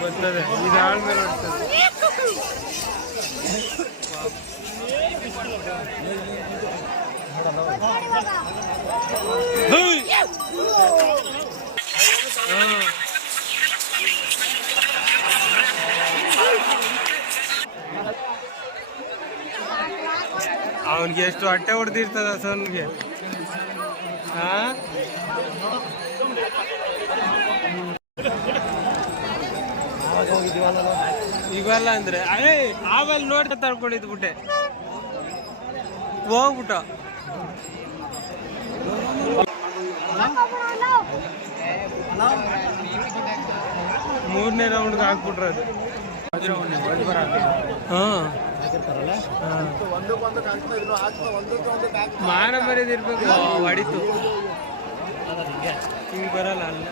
ಬರ್ತದೆ ಇದು ಆಳ್ಮೇಲೆ ಹೊಡ್ತದೆ. ಅವನಿಗೆ ಎಷ್ಟು ಹೊಟ್ಟೆ ಹೊಡೆದಿರ್ತದ ಸನ್ಗೆ. ಇವೆಲ್ಲ ಅಂದ್ರೆ ಅದೇ ಆವೆಲ್ಲ ನೋಡ್ತಾ ತಳ್ಕೊಂಡಿದ್ ಬಿಟ್ಟೆ ಹೋಗ್ಬಿಟ್ಟ. 3ನೇ ರೌಂಡ್ಗೆ ಹಾಕ್ಬಿಟ್ರ ಅದು. ಮಾನ ಬರೆದಿರ್ಬೇಕು ಹೊಡಿತು ಹಿಂಗ್ ಬರಲ್ಲ ಅಲ್ಲ.